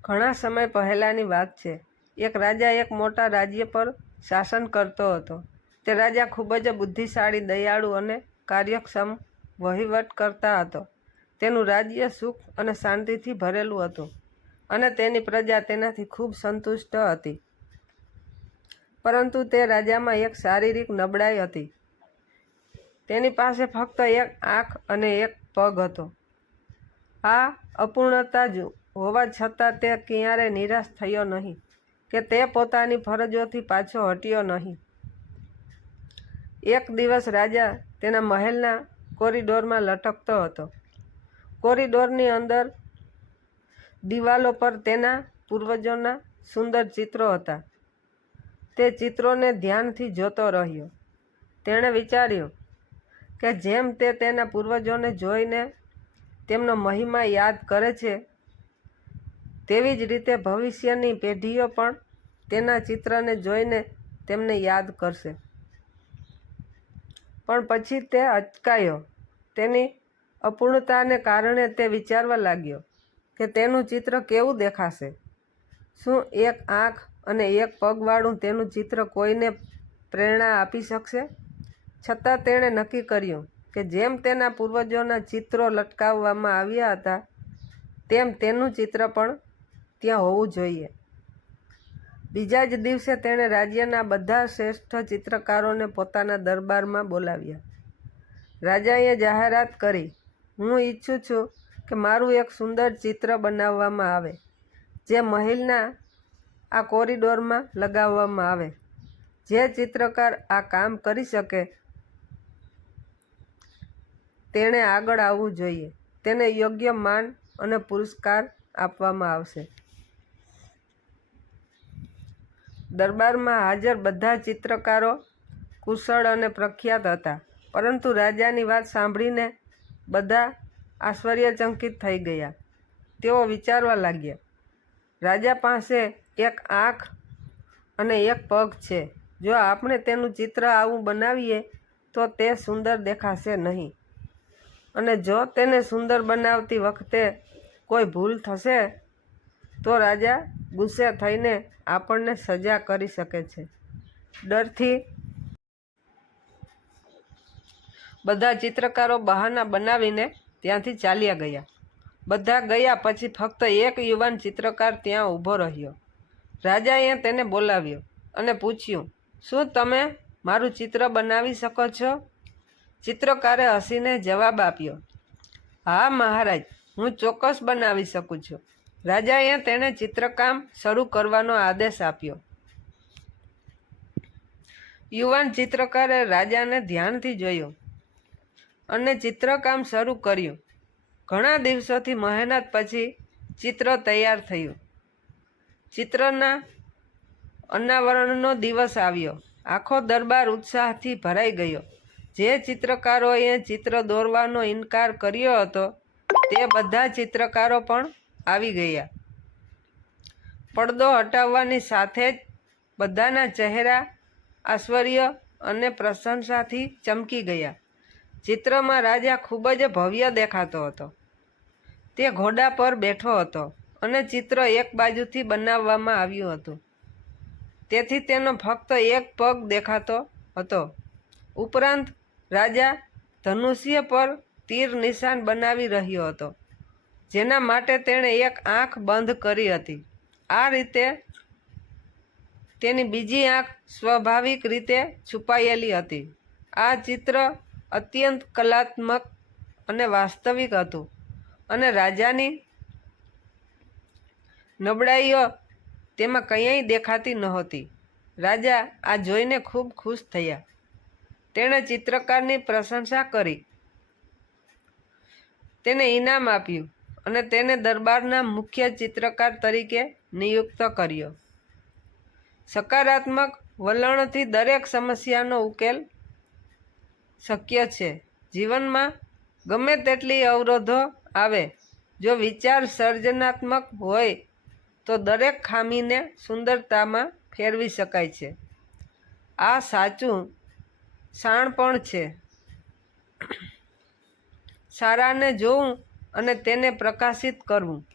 ઘણા સમય પહેલાંની વાત છે. એક રાજા એક મોટા રાજ્ય પર શાસન કરતો હતો. તે રાજા ખૂબ જ બુદ્ધિશાળી, દયાળુ અને કાર્યક્ષમ વહીવટ કરતા હતો. તેનું રાજ્ય સુખ અને શાંતિથી ભરેલું હતું અને તેની પ્રજા તેનાથી ખૂબ સંતુષ્ટ હતી. પરંતુ તે રાજામાં એક શારીરિક નબળાઈ હતી. તેની પાસે ફક્ત એક આંખ અને એક પગ હતો. આ અપૂર્ણતા જ હોવા છતાં તે ક્યારેય નિરાશ થયો નહીં કે તે પોતાની ફરજોથી પાછો હટ્યો નહીં. એક દિવસ રાજા તેના મહેલના કોરિડોરમાં લટકતો હતો. કોરિડોરની અંદર દિવાલો પર તેના પૂર્વજોના સુંદર ચિત્રો હતા. તે ચિત્રોને ધ્યાનથી જોતો રહ્યો. તેણે વિચાર્યું કે જેમ તે તેના પૂર્વજોને જોઈને તેમનો મહિમા યાદ કરે છે, તેવી જ રીતે ભવિષ્યની પેઢીઓ પણ તેના ચિત્રને જોઈને તેમને યાદ કરશે. પણ પછી તે અચકાયો. તેની અપૂર્ણતાને કારણે તે વિચારવા લાગ્યો કે તેનું ચિત્ર કેવું દેખાશે. શું એક આંખ અને એક પગવાળું તેનું ચિત્ર કોઈને પ્રેરણા આપી શકશે? છતાં તેણે નક્કી કર્યું કે જેમ તેના પૂર્વજોના ચિત્રો લટકાવવામાં આવ્યા હતા, તેમ તેનું ચિત્ર પણ ત્યાં હોવું જોઈએ. બીજા જ દિવસે તેણે રાજ્યના બધા શ્રેષ્ઠ ચિત્રકારોને પોતાના દરબારમાં બોલાવ્યા. રાજાએ જાહેરાત કરી, "હું ઈચ્છું છું કે મારું એક સુંદર ચિત્ર બનાવવામાં આવે, જે મહેલના આ કોરિડોરમાં લગાવવામાં આવે. જે ચિત્રકાર આ કામ કરી શકે, તેણે આગળ આવવું જોઈએ. તેને યોગ્ય માન અને પુરસ્કાર આપવામાં આવશે." દરબારમાં હાજર બધા ચિત્રકારો કુશળ અને પ્રખ્યાત હતા. પરંતુ રાજાની વાત સાંભળીને બધા આશ્ચર્યચકિત થઈ ગયા. તેઓ વિચારવા લાગ્યા, રાજા પાસે એક આંખ અને એક પગ છે. જો આપણે તેનું ચિત્ર આવું બનાવીએ તો તે સુંદર દેખાશે નહીં. અને જો તેને સુંદર બનાવતી વખતે કોઈ ભૂલ થશે તો રાજા ગુસ્સે થઈને આપણને સજા કરી શકે છે. ડરથી બધા ચિત્રકારો બહાના બનાવીને ત્યાંથી ચાલ્યા ગયા. બધા ગયા પછી ફક્ત એક યુવાન ચિત્રકાર ત્યાં ઊભો રહ્યો. રાજાએ તેને બોલાવ્યો અને પૂછ્યું, "શું તમે મારું ચિત્ર બનાવી શકો છો?" ચિત્રકારે હસીને જવાબ આપ્યો, "હા મહારાજ, હું ચોક્કસ બનાવી શકું છું." રાજાએ તેને ચિત્રકામ શરૂ કરવાનો આદેશ આપ્યો. યુવાન ચિત્રકારે રાજાને ધ્યાનથી જોયો અને ચિત્રકામ શરૂ કર્યું. ઘણા દિવસોથી મહેનત પછી ચિત્ર તૈયાર થયું. ચિત્રના અનાવરણનો દિવસ આવ્યો. આખો દરબાર ઉત્સાહથી ભરાઈ ગયો. જે ચિત્રકારોએ ચિત્ર દોરવાનો ઇનકાર કર્યો હતો, તે બધા ચિત્રકારો પણ આવી ગયા. પડદો હટાવવાની સાથે જ બધાના ચહેરા આશ્ચર્ય અને પ્રશંસાથી ચમકી ગયા. ચિત્રમાં રાજા ખૂબ જ ભવ્ય દેખાતો હતો. તે ઘોડા પર બેઠો હતો અને ચિત્ર એક બાજુથી બનાવવામાં આવ્યું હતું. તેથી તેનો ફક્ત એક પગ દેખાતો હતો. ઉપરાંત રાજા ધનુષ્ય પર તીર નિશાન બનાવી રહ્યો હતો, જેના માટે તેણે એક આંખ બંધ કરી હતી. આ રીતે તેની બીજી આંખ સ્વાભાવિક રીતે છુપાયેલી હતી. આ ચિત્ર અત્યંત કલાત્મક અને વાસ્તવિક હતું અને રાજાની નબળાઈઓ તેમાં કંઈ દેખાતી નહોતી. રાજા આ જોઈને ખૂબ ખુશ થયા. તેણે ચિત્રકારની પ્રશંસા કરી, તેને ઇનામ આપ્યું અને તેને દરબારના મુખ્ય ચિત્રકાર તરીકે નિયુક્ત કર્યો. સકારાત્મક વલણથી દરેક સમસ્યાનો ઉકેલ શક્ય છે. જીવનમાં ગમે તેટલી અવરોધો આવે, જો વિચાર સર્જનાત્મક હોય તો દરેક ખામીને સુંદરતામાં ફેરવી શકાય છે. આ સાચું શાણપણ છે. સારાને જોવું અને તેને પ્રકાશિત કરવું.